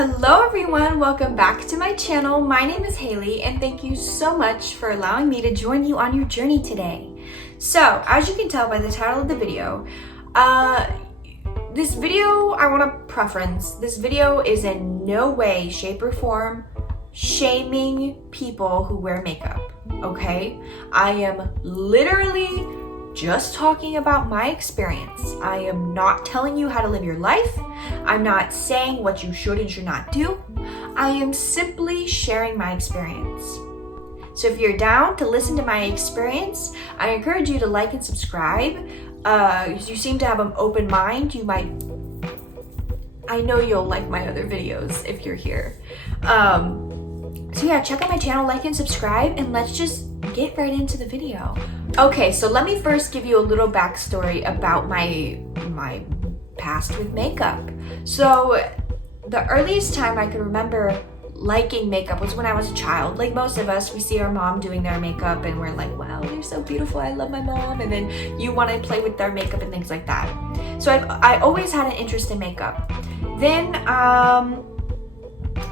Hello everyone, welcome back to my channel. My name is Hayley and thank you so much for allowing me to join you on your journey today. So, as you can tell by the title of the video, this video, I want to preference, this video is in no way, shape, or form shaming people who wear makeup, okay? I am literally just talking about my experience. I am not telling you how to live your life. I'm not saying what you should and should not do. I am simply sharing my experience. So if you're down to listen to my experience, I encourage you to like and subscribe. You seem to have an open mind. I know you'll like my other videos if you're here. So yeah, check out my channel, like and subscribe, and let's just get right into the video. Okay, so let me first give you a little backstory about my past with makeup. So the earliest time I can remember liking makeup was when I was a child. Like most of us, we see our mom doing their makeup and we're like, wow, they're so beautiful, I love my mom. And then you want to play with their makeup and things like that. So I always had an interest in makeup. Then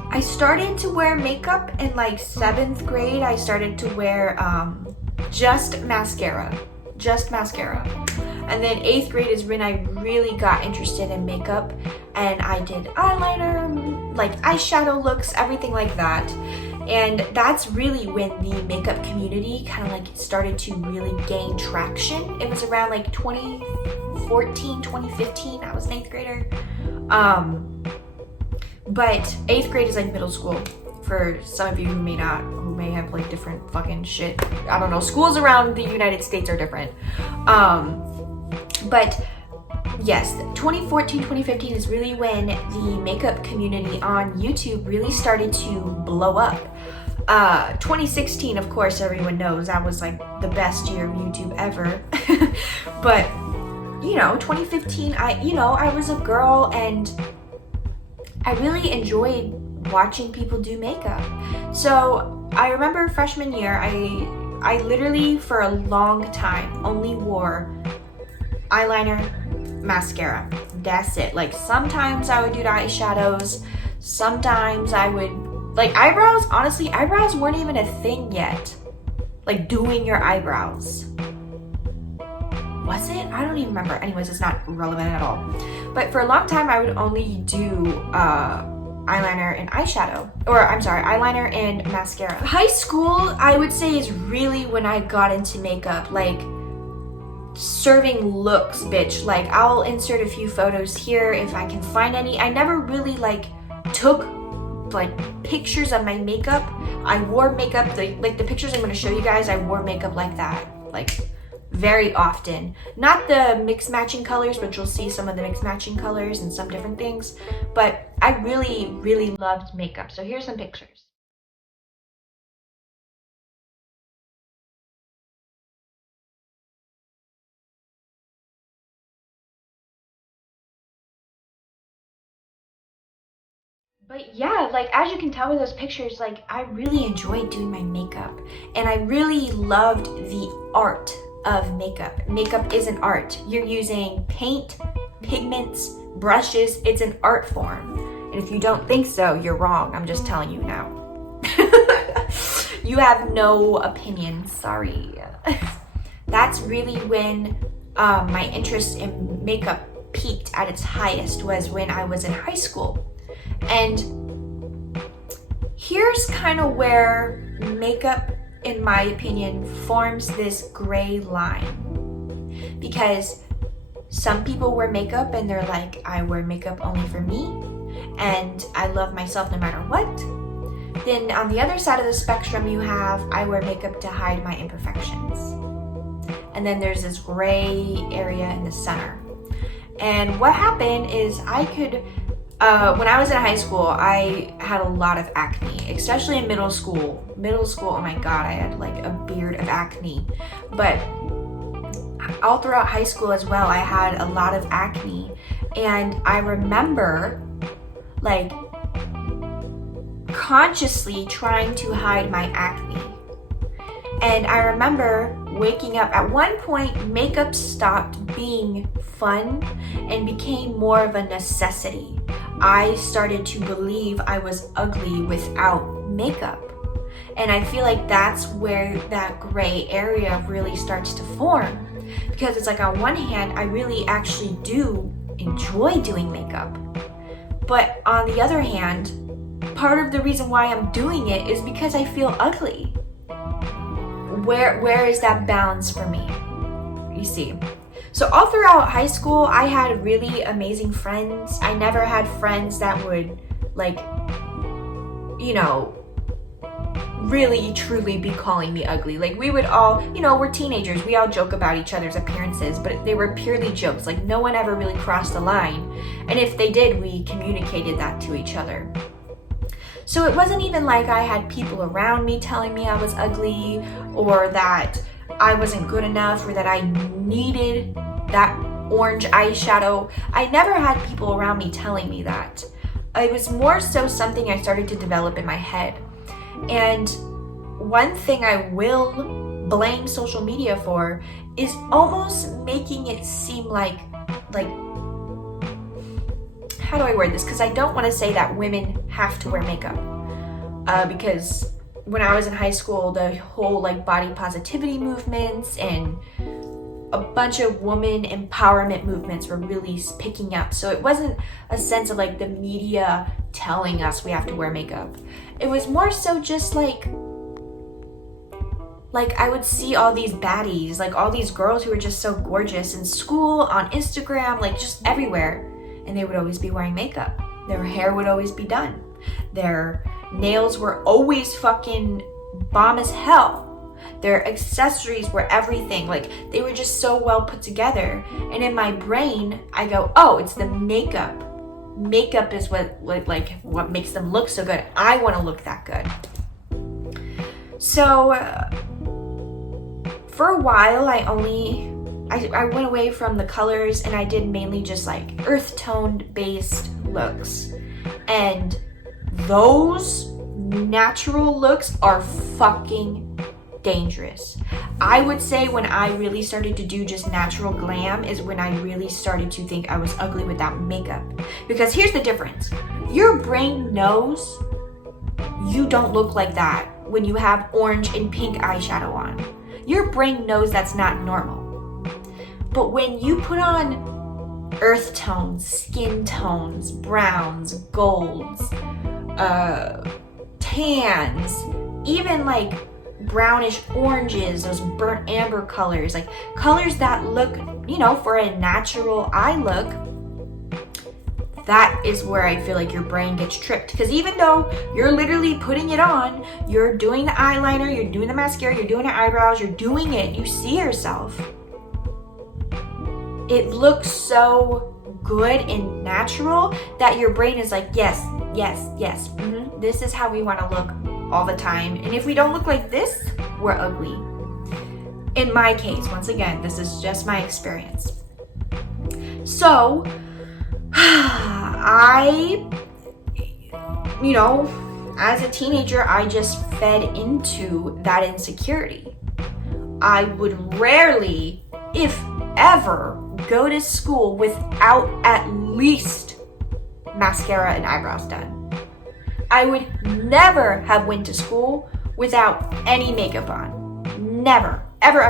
I started to wear makeup in like 7th grade. I started to wear just mascara. And then 8th grade is when I really got interested in makeup, and I did eyeliner, like eyeshadow looks, everything like that. And that's really when the makeup community kind of like started to really gain traction. It was around like 2014, 2015. I was an 8th grader. But 8th grade is like middle school for some of you who may have like different fucking shit. I don't know. Schools around the United States are different. But yes, 2014, 2015 is really when the makeup community on YouTube really started to blow up. 2016, of course, everyone knows that was like the best year of YouTube ever. But, you know, 2015, I was a girl and I really enjoyed watching people do makeup. So I remember freshman year, I literally for a long time only wore eyeliner, mascara. That's it. Like sometimes I would do the eyeshadows, sometimes I would, like eyebrows, honestly, eyebrows weren't even a thing yet. Like doing your eyebrows. Was it? I don't even remember. Anyways, it's not relevant at all. But for a long time, I would only do eyeliner and eyeshadow. Or, I'm sorry, eyeliner and mascara. High school, I would say, is really when I got into makeup. Like, serving looks, bitch. Like, I'll insert a few photos here if I can find any. I never really, like, took, like, pictures of my makeup. I wore makeup, like the pictures I'm going to show you guys, I wore makeup like that. Like, very often. Not the mixed matching colors, but you'll see some of the mixed matching colors and some different things. But I really, really loved makeup. So here's some pictures. But yeah, like as you can tell with those pictures, like I really enjoyed doing my makeup. And I really loved the art of makeup. Makeup is an art. You're using paint, pigments, brushes. It's an art form. And if you don't think so, you're wrong. I'm just telling you now. You have no opinion. Sorry. That's really when my interest in makeup peaked at its highest, was when I was in high school. And here's kind of where makeup, in my opinion, forms this gray line, because some people wear makeup and they're like, I wear makeup only for me and I love myself no matter what. Then on the other side of the spectrum, you have, I wear makeup to hide my imperfections. And then there's this gray area in the center. And what happened is I could, when I was in high school, I had a lot of acne, especially in middle school. Oh my God, I had like a beard of acne. But all throughout high school as well, I had a lot of acne. And I remember like consciously trying to hide my acne. And I remember waking up, at one point, makeup stopped being fun and became more of a necessity. I started to believe I was ugly without makeup. And I feel like that's where that gray area really starts to form. Because it's like, on one hand, I really actually do enjoy doing makeup. But on the other hand, part of the reason why I'm doing it is because I feel ugly. Where is that balance for me? You see. So all throughout high school, I had really amazing friends. I never had friends that would, like, you know, really truly be calling me ugly. Like, we would all, you know, we're teenagers, we all joke about each other's appearances, but they were purely jokes. Like, no one ever really crossed the line, and if they did, we communicated that to each other. So it wasn't even like I had people around me telling me I was ugly, or that I wasn't good enough, or that I needed that orange eyeshadow. I never had people around me telling me that. It was more so something I started to develop in my head. And one thing I will blame social media for is almost making it seem like, how do I word this? Because I don't want to say that women have to wear makeup. Because when I was in high school, the whole like body positivity movements and a bunch of woman empowerment movements were really picking up. So it wasn't a sense of like the media telling us we have to wear makeup. It was more so just like I would see all these baddies, like all these girls who were just so gorgeous in school, on Instagram, like just everywhere. And they would always be wearing makeup. Their hair would always be done. Their nails were always fucking bomb as hell. Their accessories were everything. Like, they were just so well put together. And in my brain, I go, oh, it's the makeup. Makeup is what makes them look so good. I want to look that good. So for a while, I went away from the colors, and I did mainly just like earth toned based looks. And those natural looks are fucking dangerous. I would say when I really started to do just natural glam is when I really started to think I was ugly without makeup. Because here's the difference. Your brain knows you don't look like that when you have orange and pink eyeshadow on. Your brain knows that's not normal. But when you put on earth tones, skin tones, browns, golds, tans, even like brownish oranges, those burnt amber colors, like colors that look, you know, for a natural eye look, that is where I feel like your brain gets tricked. Because even though you're literally putting it on, you're doing the eyeliner, you're doing the mascara, you're doing the eyebrows, you're doing it, you see yourself. It looks so good and natural that your brain is like, yes, this is how we want to look all the time. And if we don't look like this, we're ugly. In my case, once again, this is just my experience. So, as a teenager, I just fed into that insecurity. I would rarely, if ever, go to school without at least mascara and eyebrows done. I would never have went to school without any makeup on. Never. Ever.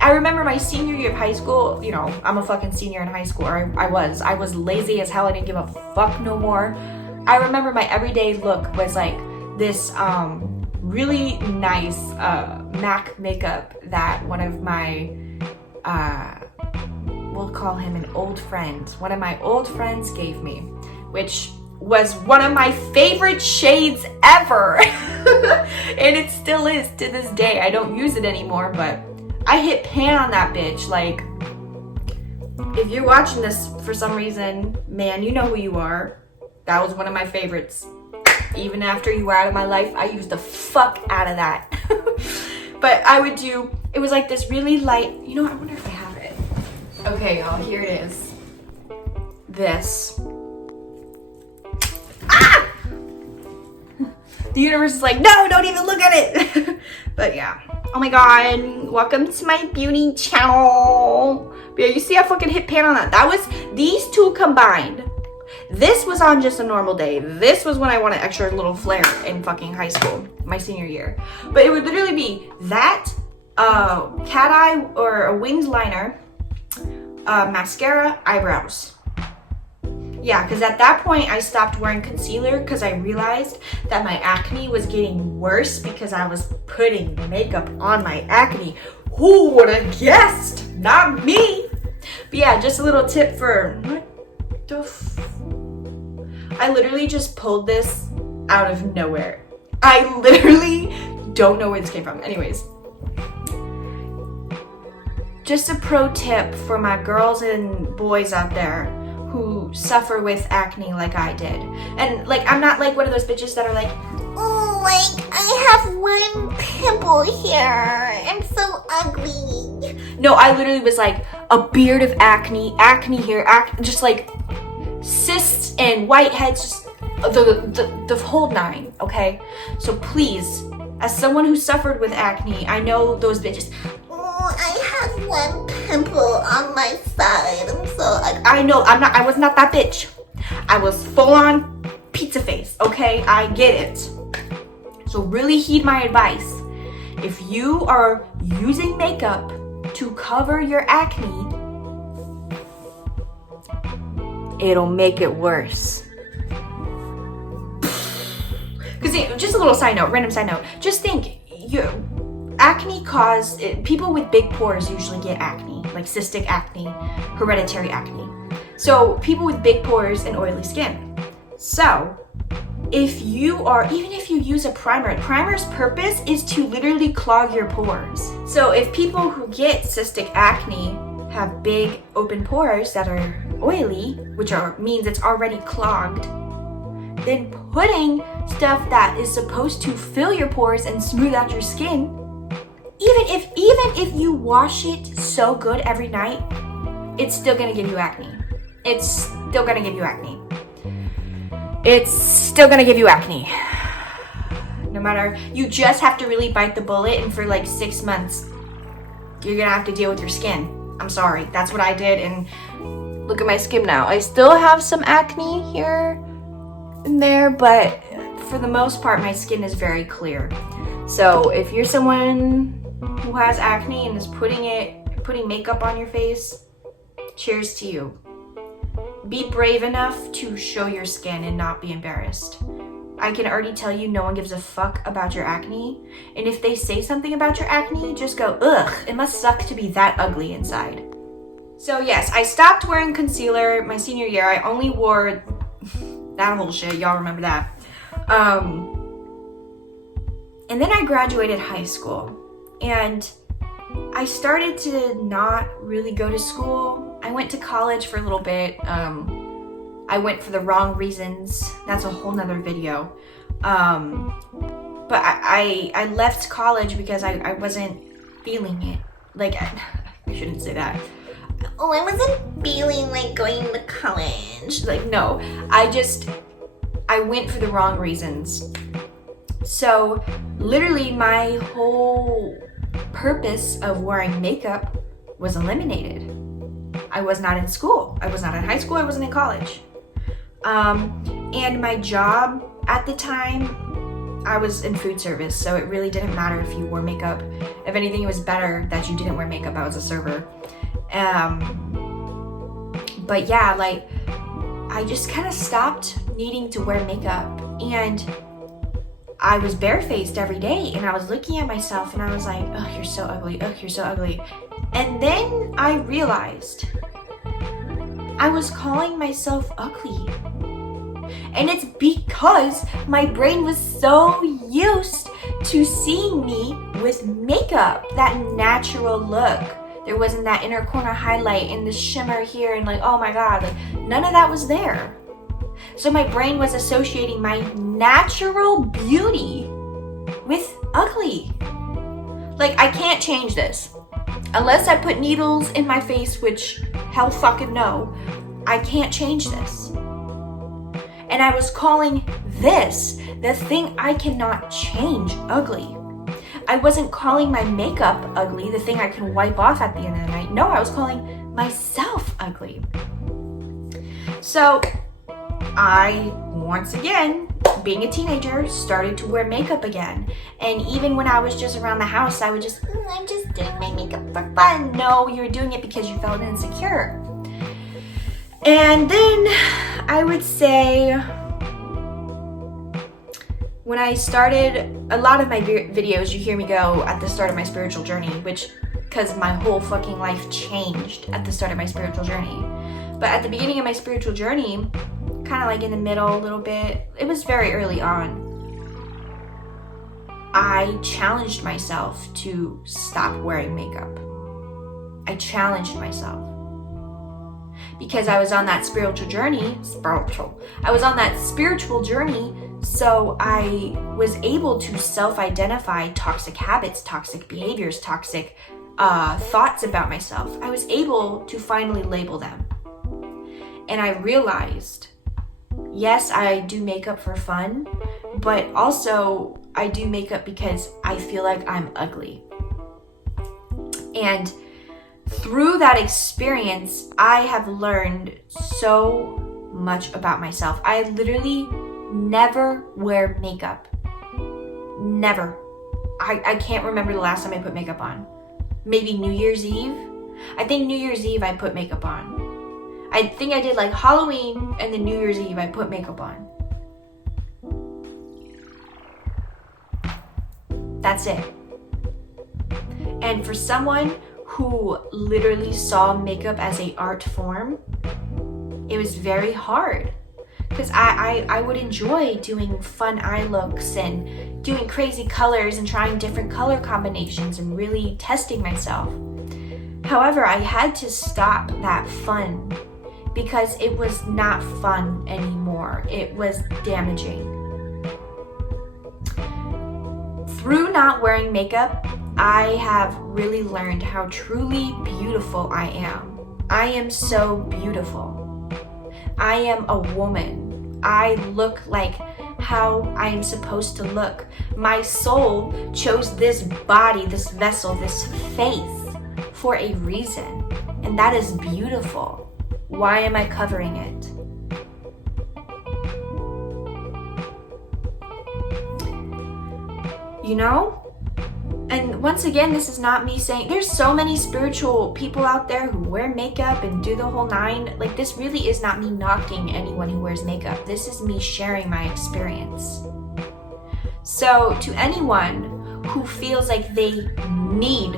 I remember my senior year of high school, you know, I'm a fucking senior in high school, or I was lazy as hell, I didn't give a fuck no more. I remember my everyday look was like this really nice MAC makeup that one of my, we'll call him an old friend, one of my old friends gave me, which was one of my favorite shades ever. And it still is to this day. I don't use it anymore, but I hit pan on that bitch. Like, if you're watching this for some reason, man, you know who you are. That was one of my favorites. Even after you were out of my life, I used the fuck out of that. But I would do, it was like this really light, you know, I wonder if I have it. Okay, y'all, here it is. This. Ah! The universe is like, no, don't even look at it. But yeah. Oh my god. Welcome to my beauty channel. But yeah, you see I fucking hit pan on that. That was these two combined. This was on just a normal day. This was when I wanted extra little flair in fucking high school, my senior year. But it would literally be that, cat eye or a winged liner, mascara, eyebrows. Yeah, because at that point I stopped wearing concealer because I realized that my acne was getting worse because I was putting makeup on my acne. Who would have guessed? Not me. But yeah, just a little tip for I literally just pulled this out of nowhere. I literally don't know where this came from. Anyways, just a pro tip for my girls and boys out there who suffer with acne like I did. And like, I'm not like one of those bitches that are like, oh, like I have one pimple here. I'm so ugly. No, I literally was like a beard of acne here, just like cysts and whiteheads, just the whole nine, okay? So please, as someone who suffered with acne, I know those bitches, I have one pimple on my side. I'm so I know I was not that bitch. I was full on pizza face, okay? I get it. So really heed my advice. If you are using makeup to cover your acne, it'll make it worse. Because just a little side note, random side note. Just think, acne people with big pores usually get acne, like cystic acne, hereditary acne. So people with big pores and oily skin. So even if you use a primer's purpose is to literally clog your pores. So if people who get cystic acne have big open pores that are oily, which means it's already clogged, then putting stuff that is supposed to fill your pores and smooth out your skin, even if you wash it so good every night, it's still gonna give you acne. It's still gonna give you acne. No matter, you just have to really bite the bullet, and for like 6 months, you're gonna have to deal with your skin. I'm sorry, that's what I did, and look at my skin now. I still have some acne here and there, but for the most part, my skin is very clear. So if you're someone who has acne and is putting makeup on your face, cheers to you. Be brave enough to show your skin and not be embarrassed. I can already tell you no one gives a fuck about your acne. And if they say something about your acne, just go, ugh, it must suck to be that ugly inside. So yes, I stopped wearing concealer my senior year. I only wore that whole shit. Y'all remember that. And then I graduated high school. And I started to not really go to school. I went to college for a little bit. I went for the wrong reasons. That's a whole nother video. But I left college because I wasn't feeling it. Like, I shouldn't say that. Oh, I wasn't feeling like going to college. Like, no. I went for the wrong reasons. So, literally, my whole purpose of wearing makeup was eliminated. I was not in school. I was not in high school. I wasn't in college. And my job at the time, I was in food service, so it really didn't matter if you wore makeup. If anything, it was better that you didn't wear makeup. I was a server. But yeah, like, I just kind of stopped needing to wear makeup, and I was barefaced every day, and I was looking at myself, and I was like, oh, you're so ugly. Oh, you're so ugly. And then I realized I was calling myself ugly. And it's because my brain was so used to seeing me with makeup, that natural look. There wasn't that inner corner highlight and the shimmer here and like, oh my God, like none of that was there. So my brain was associating my natural beauty with ugly. Like, I can't change this. Unless I put needles in my face, which hell fucking no, I can't change this. And I was calling this, the thing I cannot change, ugly. I wasn't calling my makeup ugly, the thing I can wipe off at the end of the night. No, I was calling myself ugly. So I, once again, being a teenager, started to wear makeup again. And even when I was just around the house, I would just, I'm just doing my makeup for fun. No, you were doing it because you felt insecure. And then I would say, when I started, a lot of my videos, you hear me go at the start of my spiritual journey, which, because my whole fucking life changed at the start of my spiritual journey. But at the beginning of my spiritual journey, kind of like in the middle a little bit, it was very early on, I challenged myself to stop wearing makeup. I challenged myself. Because I was on that spiritual journey, so I was able to self-identify toxic habits, toxic behaviors, toxic thoughts about myself. I was able to finally label them. And I realized, yes, I do makeup for fun, but also I do makeup because I feel like I'm ugly. And through that experience, I have learned so much about myself. I literally never wear makeup. Never. I can't remember the last time I put makeup on. Maybe New Year's Eve. I think New Year's Eve I put makeup on. I think I did like Halloween and then New Year's Eve I put makeup on. That's it. And for someone who literally saw makeup as an art form, it was very hard. Because I would enjoy doing fun eye looks and doing crazy colors and trying different color combinations and really testing myself. However, I had to stop that fun because it was not fun anymore. It was damaging. Through not wearing makeup, I have really learned how truly beautiful I am. I am so beautiful. I am a woman. I look like how I am supposed to look. My soul chose this body, this vessel, this face for a reason, and that is beautiful. Why am I covering it? You know? And once again, this is not me saying, there's so many spiritual people out there who wear makeup and do the whole nine. Like, this really is not me knocking anyone who wears makeup. This is me sharing my experience. So to anyone who feels like they need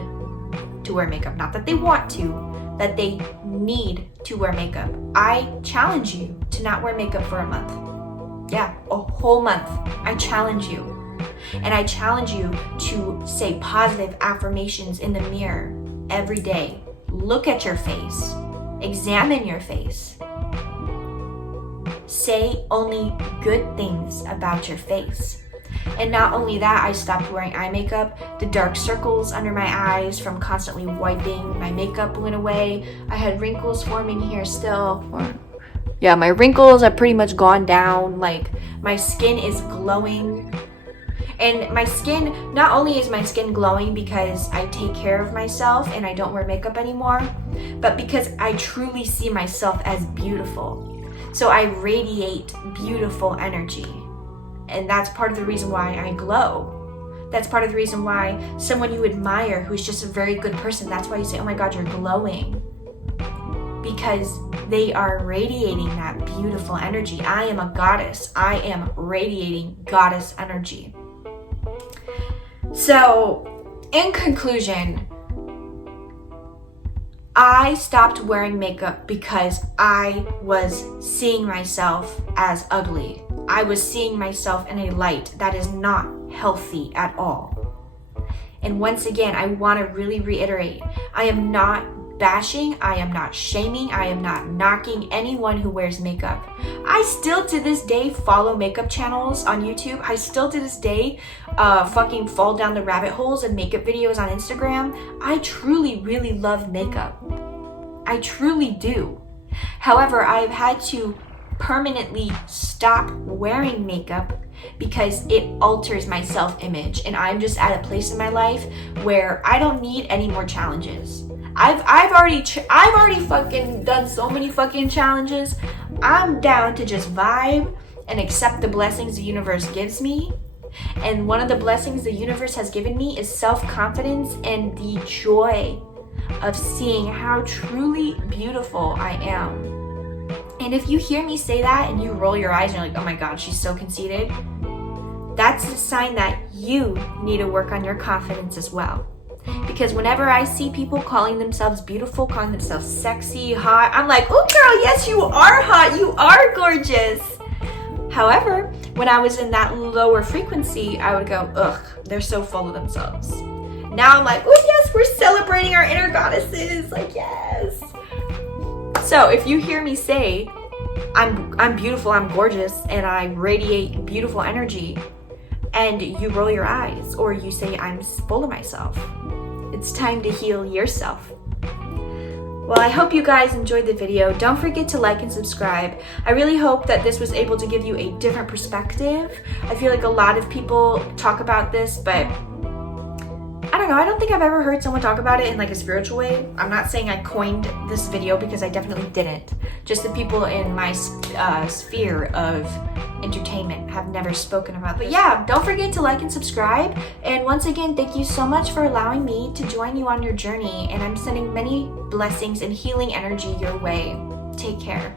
to wear makeup, not that they want to, that they need to wear makeup, I challenge you to not wear makeup for a month. Yeah, a whole month. I challenge you. And I challenge you to say positive affirmations in the mirror every day. Look at your face. Examine your face. Say only good things about your face. And not only that, I stopped wearing eye makeup. The dark circles under my eyes from constantly wiping my makeup went away. I had wrinkles forming here still. Yeah, my wrinkles have pretty much gone down. Like, my skin is glowing. And my skin, not only is my skin glowing because I take care of myself and I don't wear makeup anymore, but because I truly see myself as beautiful. So I radiate beautiful energy. And that's part of the reason why I glow. That's part of the reason why someone you admire who's just a very good person, that's why you say, oh my God, you're glowing. Because they are radiating that beautiful energy. I am a goddess. I am radiating goddess energy. So, in conclusion, I stopped wearing makeup because I was seeing myself as ugly. I was seeing myself in a light that is not healthy at all. And once again, I want to really reiterate, I am not bashing, I am not shaming, I am not knocking anyone who wears makeup. I still to this day follow makeup channels on YouTube. I still to this day fucking fall down the rabbit holes and makeup videos on Instagram. I truly, really love makeup. I truly do. However, I've had to permanently stop wearing makeup because it alters my self-image, and I'm just at a place in my life where I don't need any more challenges. I've already fucking done so many fucking challenges. I'm down to just vibe and accept the blessings the universe gives me. And one of the blessings the universe has given me is self-confidence and the joy of seeing how truly beautiful I am. And if you hear me say that and you roll your eyes and you're like, oh my God, she's so conceited, that's a sign that you need to work on your confidence as well. Because whenever I see people calling themselves beautiful, calling themselves sexy, hot, I'm like, oh girl, yes, you are hot, you are gorgeous. However, when I was in that lower frequency, I would go, ugh, they're so full of themselves. Now I'm like, oh yes, we're celebrating our inner goddesses, like yes. So if you hear me say, I'm beautiful, I'm gorgeous, and I radiate beautiful energy, and you roll your eyes, or you say I'm full of myself, it's time to heal yourself. Well, I hope you guys enjoyed the video. Don't forget to like and subscribe. I really hope that this was able to give you a different perspective. I feel like a lot of people talk about this, but I don't know. I don't think I've ever heard someone talk about it in like a spiritual way. I'm not saying I coined this video because I definitely didn't. Just the people in my sphere of entertainment have never spoken about this. But yeah, don't forget to like and subscribe. And once again, thank you so much for allowing me to join you on your journey. And I'm sending many blessings and healing energy your way. Take care.